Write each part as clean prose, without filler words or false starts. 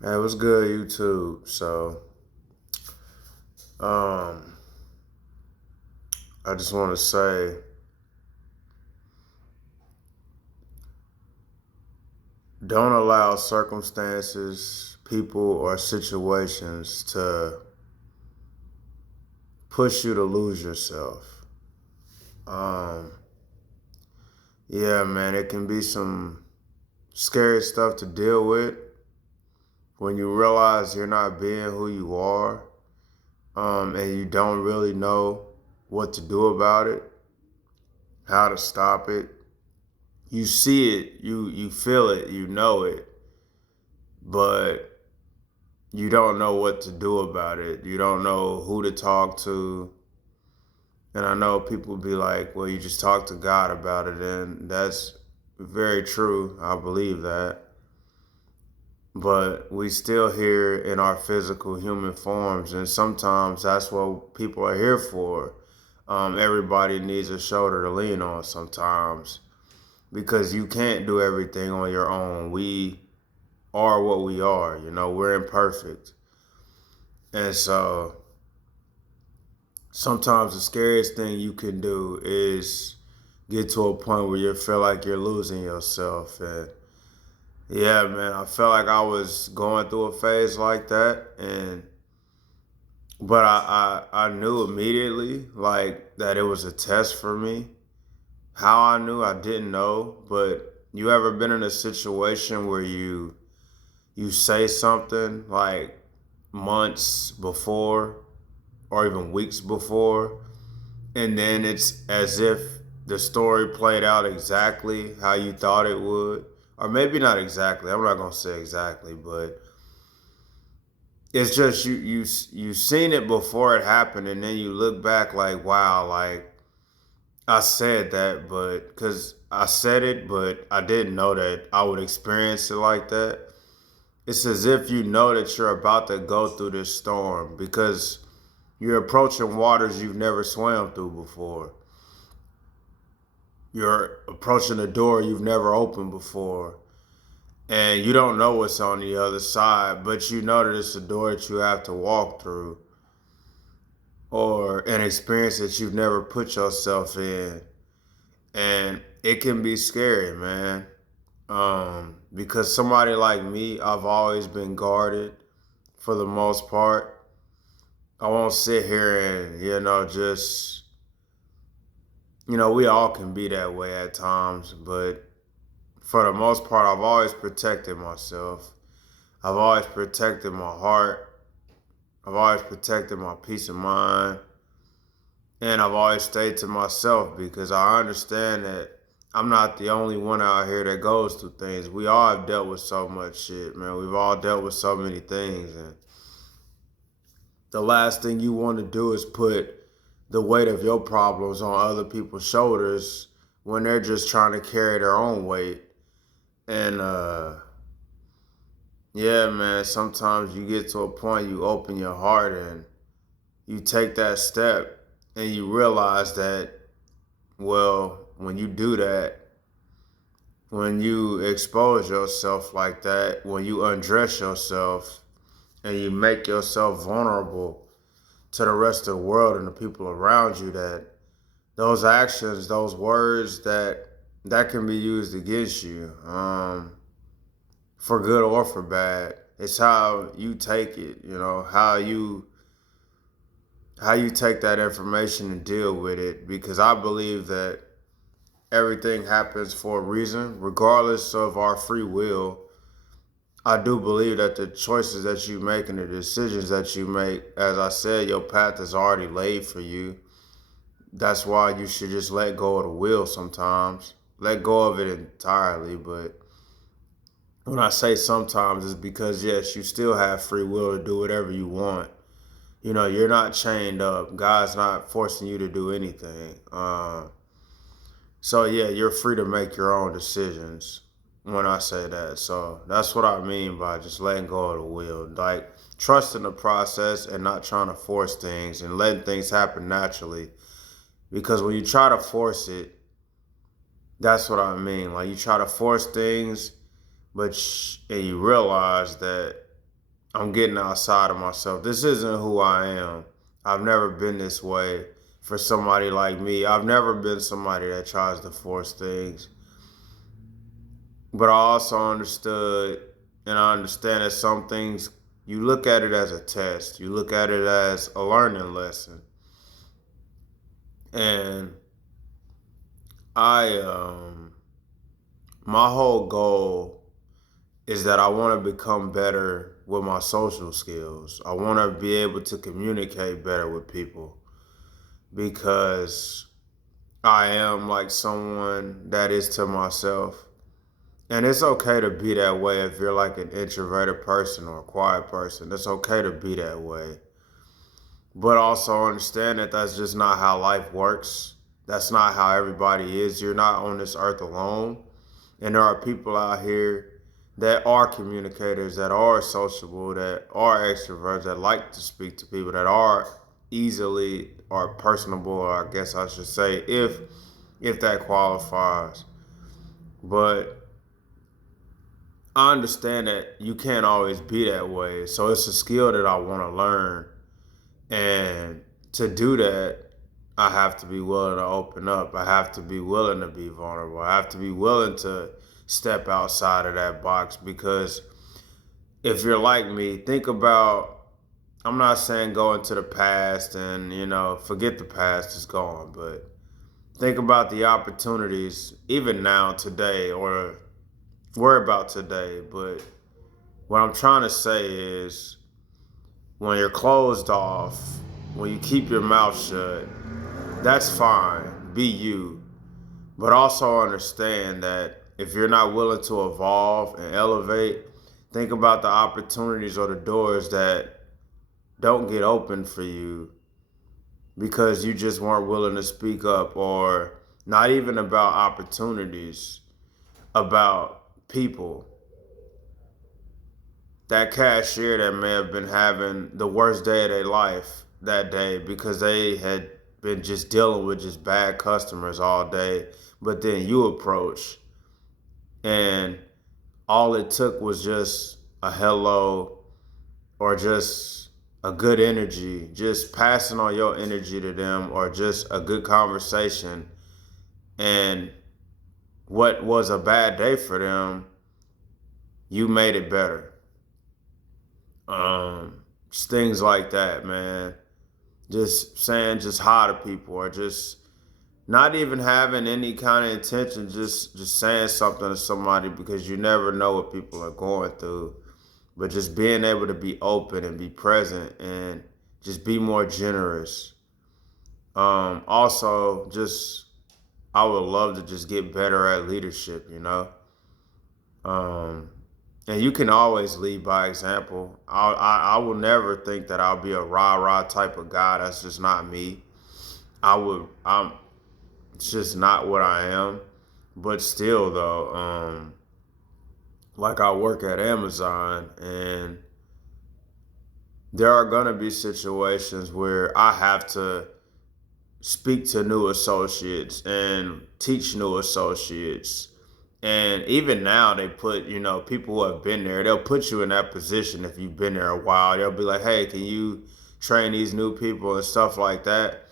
Hey, what's good, YouTube? Um, I just want to say, don't allow circumstances, people, or situations to push you to lose yourself. Um, yeah, man, it can be some scary stuff to deal with when you realize you're not being who you are, and you don't really know what to do about it, how to stop it. You see it, you feel it, you know it, but you don't know what to do about it. You don't know who to talk to. And I know people be like, well, you just talk to God about it. And that's very true. I believe that. But we still here in our physical human forms. And sometimes that's what people are here for. Everybody needs a shoulder to lean on sometimes because you can't do everything on your own. We are what we are. We're imperfect. And so sometimes the scariest thing you can do is get to a point where you feel like you're losing yourself. And yeah, man, I felt like I was going through a phase like that. But I knew immediately like that it was a test for me. How I knew, I didn't know. But you ever been in a situation where you say something like months before or even weeks before, and then it's as if the story played out exactly how you thought it would, or maybe not exactly. I'm not gonna say exactly, but it's just you seen it before it happened, and then you look back like, wow, like I said that, but because I said it, but I didn't know that I would experience it like that. It's as if you know that you're about to go through this storm because you're approaching waters you've never swam through before. You're approaching a door you've never opened before, and you don't know what's on the other side, but you know that it's a door that you have to walk through, or an experience that you've never put yourself in. And it can be scary, man. Because somebody like me, I've always been guarded for the most part. I won't sit here and, just, we all can be that way at times, but for the most part, I've always protected myself. I've always protected my heart. I've always protected my peace of mind. And I've always stayed to myself because I understand that I'm not the only one out here that goes through things. We all have dealt with so much shit, man. We've all dealt with so many things. And the last thing you want to do is put the weight of your problems on other people's shoulders when they're just trying to carry their own weight. And yeah, man, sometimes you get to a point, you open your heart and you take that step and you realize that, well, when you do that, when you expose yourself like that, when you undress yourself and you make yourself vulnerable to the rest of the world and the people around you, that those actions, those words, that can be used against you, for good or for bad. It's how you take it, how you take that information and deal with it. Because I believe that everything happens for a reason, regardless of our free will. I do believe that the choices that you make and the decisions that you make, as I said, your path is already laid for you. That's why you should just let go of the will sometimes. Let go of it entirely. But when I say sometimes, it's because, yes, you still have free will to do whatever you want. You're not chained up. God's not forcing you to do anything. So yeah, you're free to make your own decisions when I say that. So that's what I mean by just letting go of the will. Like trusting the process and not trying to force things and letting things happen naturally. Because when you try to force it, that's what I mean. Like you try to force things, and you realize that I'm getting outside of myself. This isn't who I am. I've never been this way for somebody like me. I've never been somebody that tries to force things. But I also understood and I understand that some things you look at it as a test. You look at it as a learning lesson. And I my whole goal is that I want to become better with my social skills. I want to be able to communicate better with people because I am like someone that is to myself. And it's okay to be that way if you're like an introverted person or a quiet person. It's okay to be that way. But also understand that that's just not how life works. That's not how everybody is. You're not on this earth alone. And there are people out here that are communicators, that are sociable, that are extroverts, that like to speak to people, that are easily or personable, or I guess I should say, if that qualifies. But I understand that you can't always be that way. So it's a skill that I want to learn. And to do that, I have to be willing to open up. I have to be willing to be vulnerable. I have to be willing to step outside of that box because if you're like me, think about, I'm not saying go into the past and, forget the past is gone, but think about the opportunities even now, today, or worry about today. But what I'm trying to say is when you're closed off, when you keep your mouth shut, that's fine. Be you. But also understand that if you're not willing to evolve and elevate, think about the opportunities or the doors that don't get open for you because you just weren't willing to speak up, or not even about opportunities, about people. That cashier that may have been having the worst day of their life that day because they had been just dealing with just bad customers all day, but then you approach and all it took was just a hello or just a good energy, just passing on your energy to them, or just a good conversation. And what was a bad day for them, you made it better. Just things like that, man. Just saying just hi to people, or just not even having any kind of intention, just saying something to somebody because you never know what people are going through. But just being able to be open and be present and just be more generous. Also, just I would love to just get better at leadership. Um, and you can always lead by example. I will never think that I'll be a rah rah type of guy. That's just not me. I'm. It's just not what I am. But still, though, like I work at Amazon, and there are gonna be situations where I have to speak to new associates and teach new associates. And even now, they put, people who have been there, they'll put you in that position if you've been there a while. They'll be like, hey, can you train these new people and stuff like that?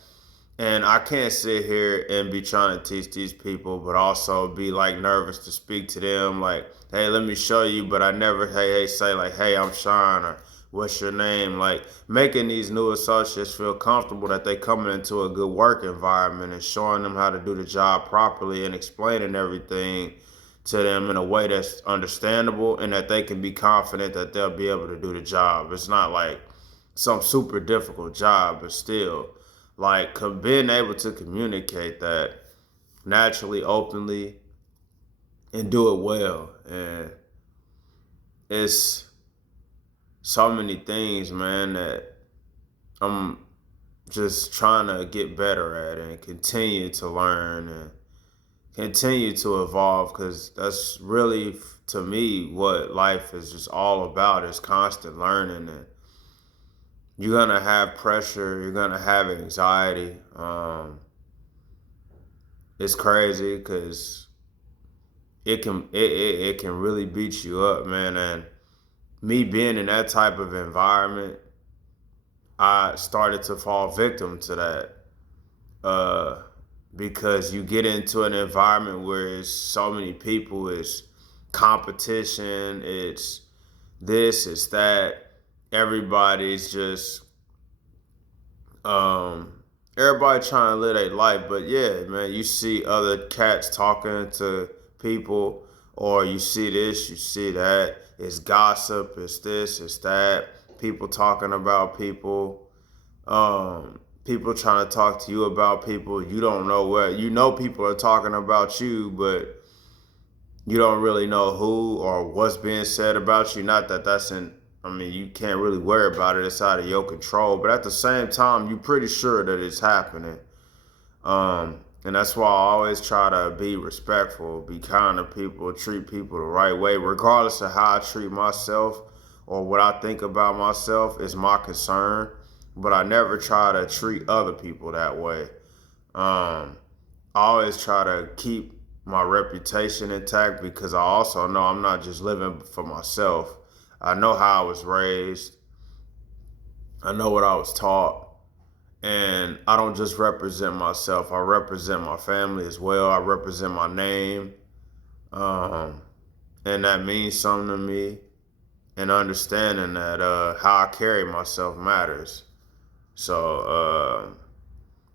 And I can't sit here and be trying to teach these people, but also be like nervous to speak to them. Like, hey, let me show you. But I never, hey, say like, hey, I'm Sean, or what's your name? Like making these new associates feel comfortable that they coming into a good work environment and showing them how to do the job properly and explaining everything to them in a way that's understandable and that they can be confident that they'll be able to do the job. It's not like some super difficult job, but still, like being able to communicate that naturally, openly, and do it well. And it's so many things, man, that I'm just trying to get better at and continue to learn and continue to evolve, because that's really, to me, what life is just all about, is constant learning. And you're gonna have pressure, you're gonna have anxiety. It's crazy because it can really beat you up, man. And me being in that type of environment, I started to fall victim to that. Uh, because you get into an environment where it's so many people, it's competition, it's this, it's that. Everybody's just um everybody trying to live their life. But yeah, man, you see other cats talking to people, or you see this, you see that. It's gossip, it's this, it's that. People talking about people. People trying to talk to you about people. You don't know what, you know, people are talking about you, but you don't really know who or what's being said about you. Not that that's in, I mean, you can't really worry about it. It's out of your control. But at the same time, you're pretty sure that it's happening. And that's why I always try to be respectful, be kind to people, treat people the right way, regardless of how I treat myself or what I think about myself is my concern. But I never try to treat other people that way. I always try to keep my reputation intact because I also know I'm not just living for myself. I know how I was raised. I know what I was taught. And I don't just represent myself. I represent my family as well. I represent my name. Um, and that means something to me. And understanding that how I carry myself matters. So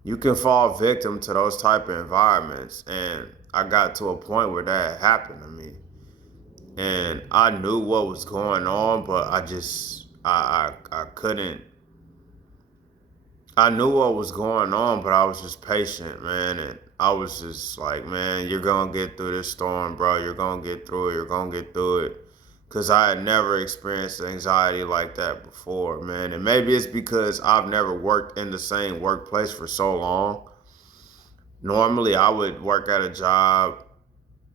you can fall victim to those type of environments. And I got to a point where that happened to me. And I knew what was going on, but I couldn't. I knew what was going on, but I was just patient, man. And I was just like, man, you're gonna get through this storm, bro. You're gonna get through it. You're gonna get through it. Cause I had never experienced anxiety like that before, man. And maybe it's because I've never worked in the same workplace for so long. Normally, I would work at a job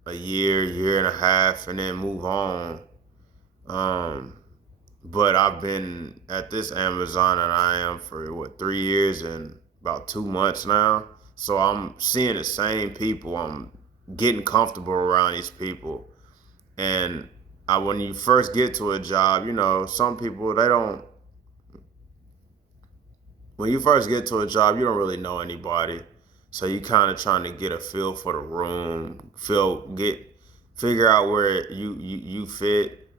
a year, year and a half, and then move on. Um, but I've been at this Amazon and I am for what, 3 years and about 2 months now. So I'm seeing the same people. I'm getting comfortable around these people. And when you first get to a job, you know, some people they don't. When you first get to a job, you don't really know anybody. So you kind of trying to get a feel for the room, figure out where you fit,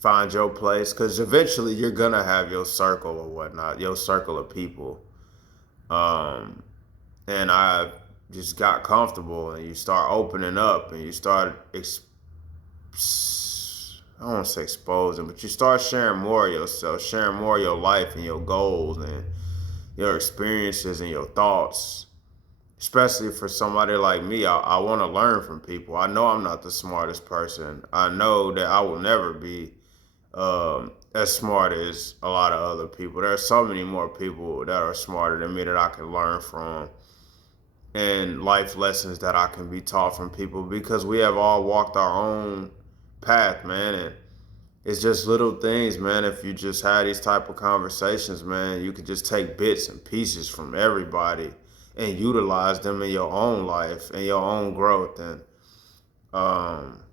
find your place, because eventually you're gonna have your circle or whatnot, your circle of people. Um, and I just got comfortable, and you start opening up, and you start I don't want to say exposing, but you start sharing more of yourself, sharing more of your life and your goals and your experiences and your thoughts. Especially for somebody like me, I want to learn from people. I know I'm not the smartest person. I know that I will never be as smart as a lot of other people. There are so many more people that are smarter than me that I can learn from, and life lessons that I can be taught from people because we have all walked our own path, man. And it's just little things, man. If you just have these type of conversations, man, you can just take bits and pieces from everybody and utilize them in your own life and your own growth. And um,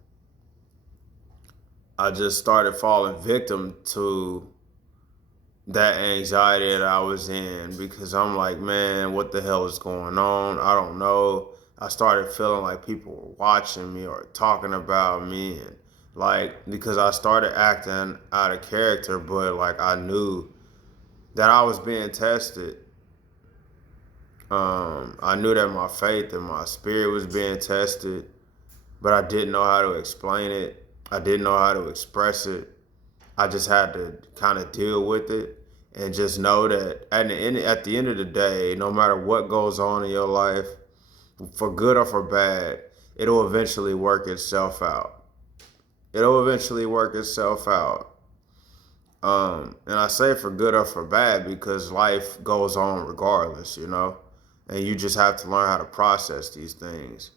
I just started falling victim to that anxiety that I was in because I'm like, man, what the hell is going on? I don't know. I started feeling like people were watching me or talking about me, and like because I started acting out of character, but like I knew that I was being tested. I knew that my faith and my spirit was being tested, but I didn't know how to explain it. I didn't know how to express it. I just had to kind of deal with it and just know that at the end of the day, no matter what goes on in your life, for good or for bad, it'll eventually work itself out. It'll eventually work itself out. And I say for good or for bad because life goes on regardless, you know, and you just have to learn how to process these things.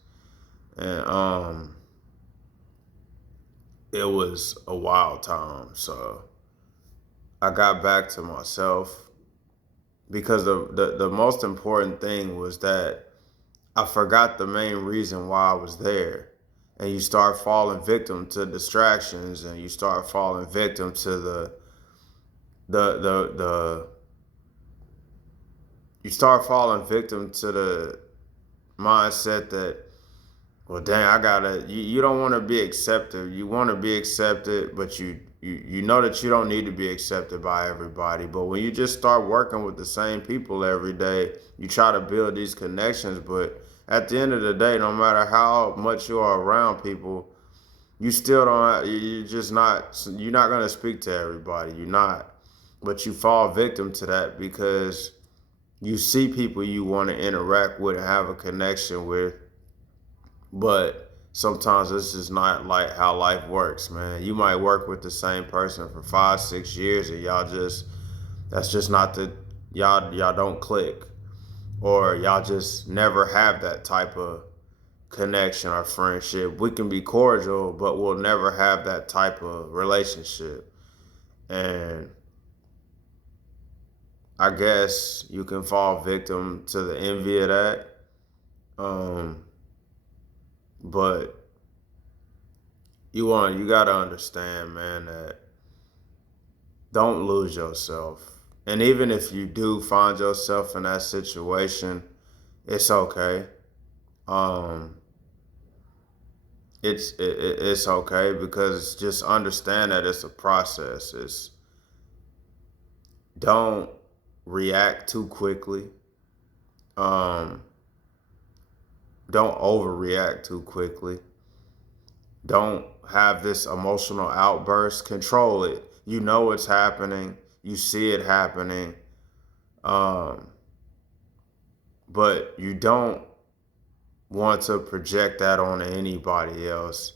And it was a wild time, so I got back to myself because the most important thing was that I forgot the main reason why I was there. and you start falling victim to distractions, and you start falling victim to the you start falling victim to the mindset that, well, dang, you don't want to be accepted. You want to be accepted, but you know that you don't need to be accepted by everybody. But when you just start working with the same people every day, you try to build these connections. But at the end of the day, no matter how much you are around people, you still don't, you're not going to speak to everybody. You're not. But you fall victim to that because you see people you want to interact with and have a connection with, but sometimes this is not like how life works, man. You might work with the same person for 5, 6 years, and that's just not the y'all don't click, or y'all just never have that type of connection or friendship. We can be cordial, but we'll never have that type of relationship. And I guess you can fall victim to the envy of that. Um, but you gotta understand, man, that don't lose yourself. And even if you do find yourself in that situation, it's okay. Um, it's okay, because just understand that it's a process. It's Don't react too quickly. Um, don't overreact too quickly. Don't have this emotional outburst. Control it. You know it's happening. You see it happening. Um, but you don't want to project that on anybody else.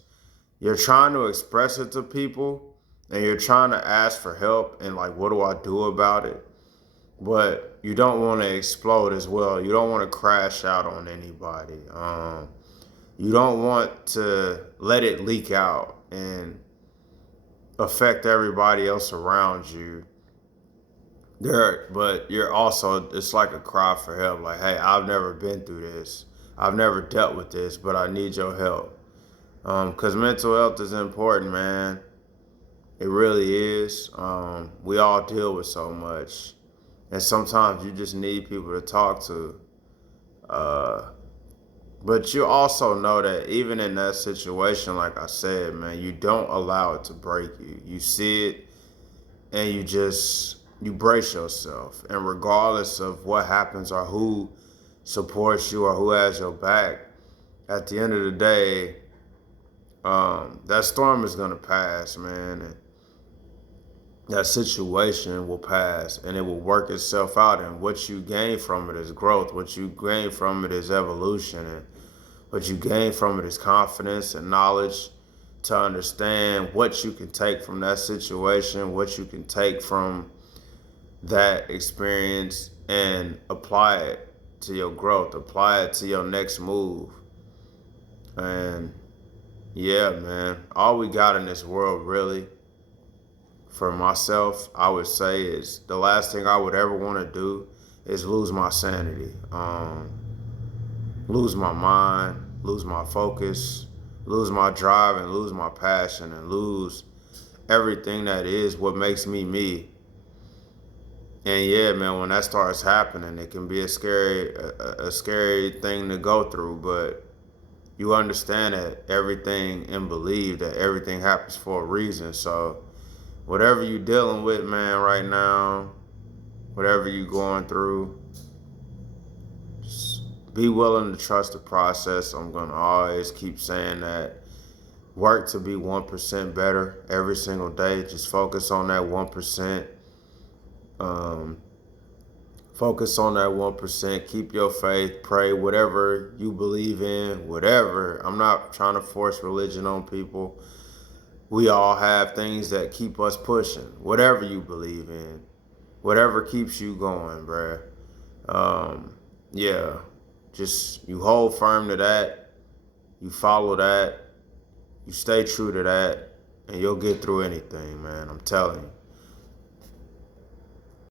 You're trying to express it to people, and you're trying to ask for help and, like, what do I do about it? But you don't want to explode as well. You don't want to crash out on anybody. You don't want to let it leak out and affect everybody else around you. But you're also, it's like a cry for help. Like, hey, I've never been through this. I've never dealt with this, but I need your help. Because mental health is important, man. It really is. We all deal with so much, and sometimes you just need people to talk to. Uh, but you also know that even in that situation, like I said, man, you don't allow it to break you. You see it, and you brace yourself. And regardless of what happens or who supports you or who has your back, at the end of the day, that storm is gonna pass, man. And that situation will pass, and it will work itself out. And what you gain from it is growth. What you gain from it is evolution. And what you gain from it is confidence and knowledge to understand what you can take from that situation, what you can take from that experience, and apply it to your growth, apply it to your next move. And yeah, man, all we got in this world, really, for myself, I would say, is the last thing I would ever want to do is lose my sanity, lose my mind, lose my focus, lose my drive, and lose my passion, and lose everything that is what makes me me. And yeah, man, when that starts happening, it can be a scary thing to go through. But you understand that everything, and believe that everything happens for a reason. So whatever you're dealing with, man, right now, whatever you're going through, just be willing to trust the process. I'm gonna always keep saying that. Work to be 1% better every single day. Just focus on that 1%. Um, Focus on that 1%. Keep your faith. Pray whatever you believe in, whatever. I'm not trying to force religion on people. We all have things that keep us pushing. Whatever you believe in, whatever keeps you going, bruh. Um, yeah, just you hold firm to that. You follow that. You stay true to that, and you'll get through anything, man. I'm telling you.